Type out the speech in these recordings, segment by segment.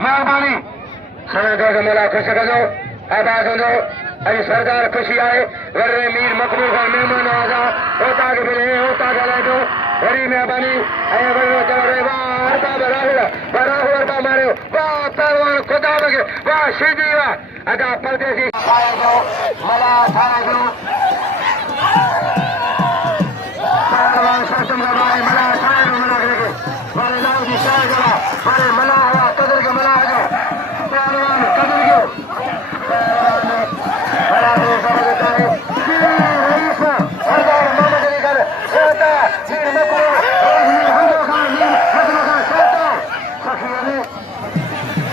मेहरबानी सना के मला खुश कजो आबाद हो अभी सरकार खुशी आए वर्रे मीर मकबूल खान मेहमान आजा होता के फिर होता के लाइटो बड़ी मेहरबानी अरे वर्रे चले वाह हरता बराहुआ मारे वाह पहलवान खुदा बगे वाह सीधी वाह अदा परदेसी खाएगो मला खाएगो पहलवान शासन का भाई मला खाएगो मला के वाले लाओ जी खाएगा वाले मला हुआ कदर के मला जो पहलवान कदर के मला दे समझता है रईस हरदार मोहम्मद अली कर होता मीर मकबूल मीर हमदो खान मीर मकबूल खान सोता सखियाने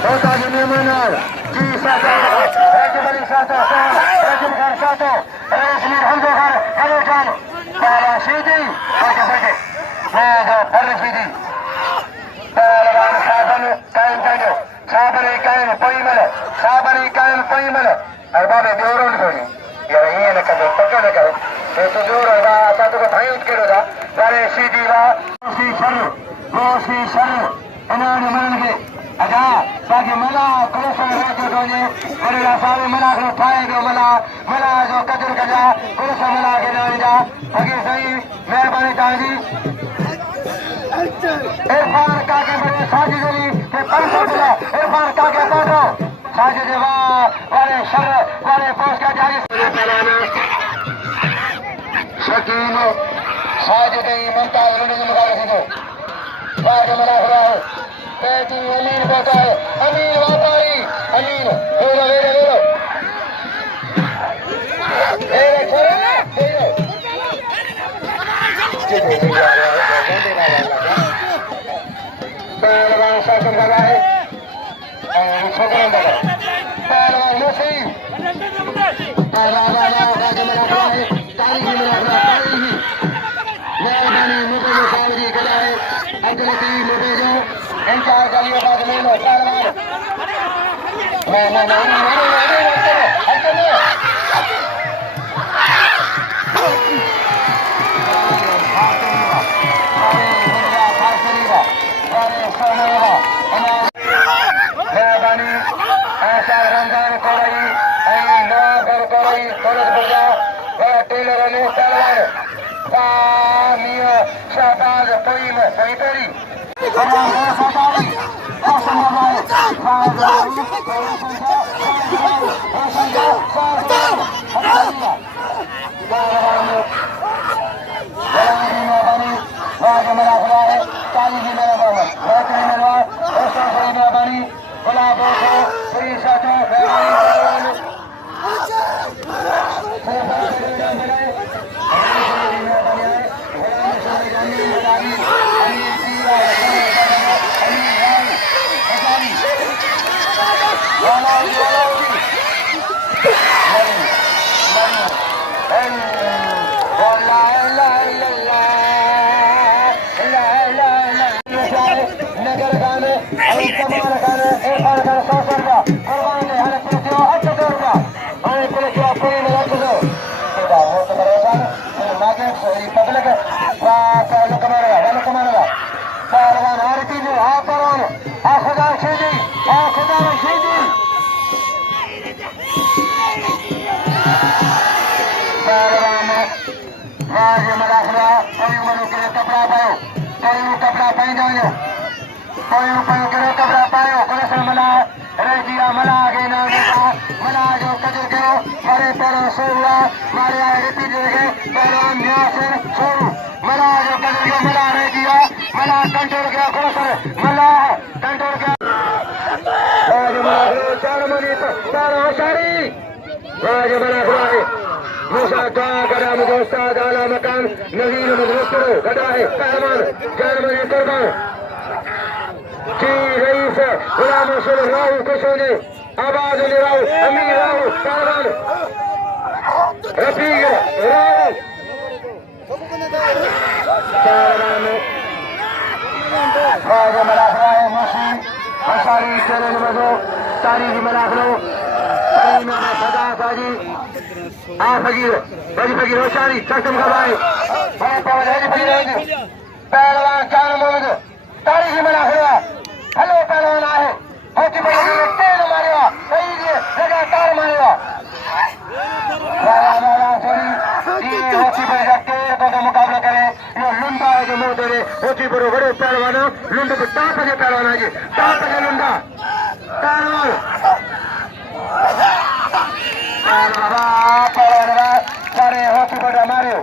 होता जी मेहमान जी साता राजू अली साता राजू खान साता रईस मीर हमदो खान हेलो खान पारा सीधी बैठे मैं पर सीधी पहलवान साबन कायम पोईमल और बाबे बेवरों थोड़ी यार ये न करो पक्का न करो ये तो जोर है आता तो भाई उठ के रोदा बारे सीधी वा सी शर इन्होंने मन के अजा ताकि मला कोसा राजो दोने वरला सावे मला को ठाए दो मला जो कदर कजा कोसा मला के ना जा बाकी सही मेहरबानी ताजी इरफान काके बड़े साजिद अली के 500 दिला इरफान काके पाठो साजिद वाले शर वाले पोस्ट का जारी शकील साजिद ममता उन्होंने मुबारक दो बाग मना हुआ है बेटी अमीन बेटा है अमीन व्यापारी अमीन वेरो पहलवान शासन का है छोकरों का पहलवान मुसीम पहलवान का जमना है तारीखी मिला मेहरबानी मुझे जो सावजी करा है अजलती मुझे जो इंचार्ज अली आबाद में पहलवान मेहरबानी ऐसा रमजान कोई नवागर कोई कॉलेज बजा बड़ा टेलर ने पहलवान मियां शाहबाज पोई में सही तेरी मेहरबानी गुलाबों को पूरी साथों नगर खाने कमाल खाने इरफान खाने 100 रुपया कुर्बान ने हर पुलिस 800 रुपया और पुलिस पूरी में 800 खुदा वो तो बराबर मागे सोई पब्लिक वालो कमानेगा पहलवान हर चीज पहलवान खुदा सीधी खुदा सीधी पहलवान राज मलाखला कोई मनु के कपड़ा पायो कोई कपड़ा पहन जाओ कोई करो कपड़ा पायो कोई मला रेजिया मला आगे ना देखो मला जो कदर करो मारे पैरों सोला मारे आए रीति देखे पैरों न्यासे सोलू मला जो कदर करो मला रेजिया मला कंट्रोल किया करो सर मला कंट्रोल किया राज मला करो चार मनी चार होशारी राज मला करो मूसा का करा मुझे उस्ताद आला मकान नवीन मुझे गदा है पहलवान चार मनी कुर्बान जी रईस गुलाम रसूल राहु कुशोने आबाद अली राहु अमीर राहु पहलवान रफीक राहु पहलवान राज मलाखला है मुस्लिम अंसारी चैनल में दो तारीखी मलाखलो करीना में सदा साजी आ फकीर फकीर होशारी कसम का भाई बड़े पवन है फकीर पहलवान चार मोहम्मद तारीखी मलाखला हेलो पहलवान आए ముందుకు టాపజే పైలవానాజీ టాపజలుండా పైలవాన్ పైలవానరా सारे हॉकी बड़ा मारो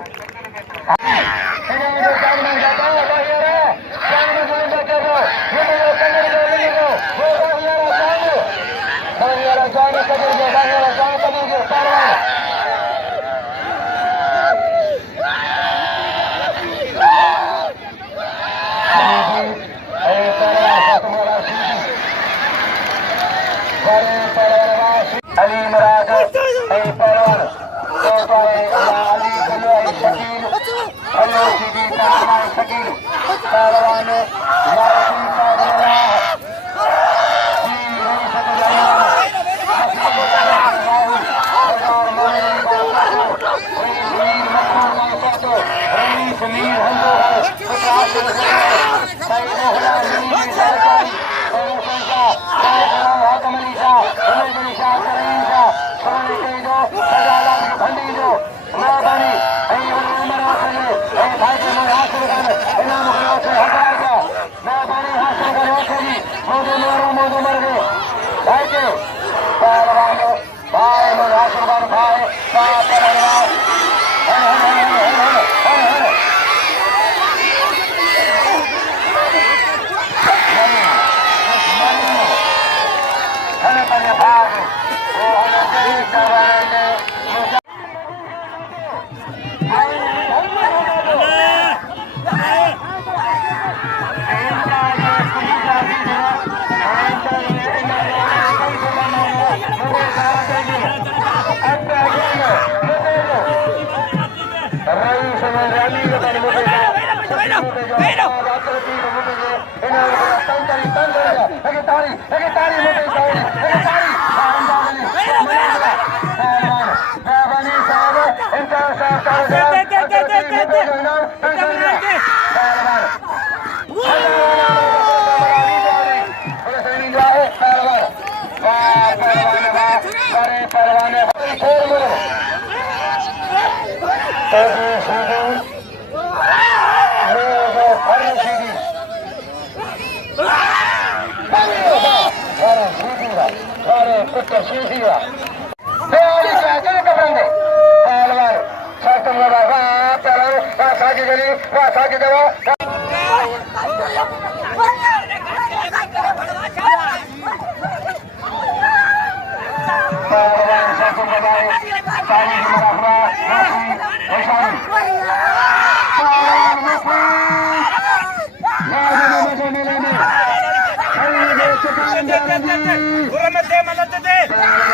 अली मराज पहलवान शकील पहलवान Mete,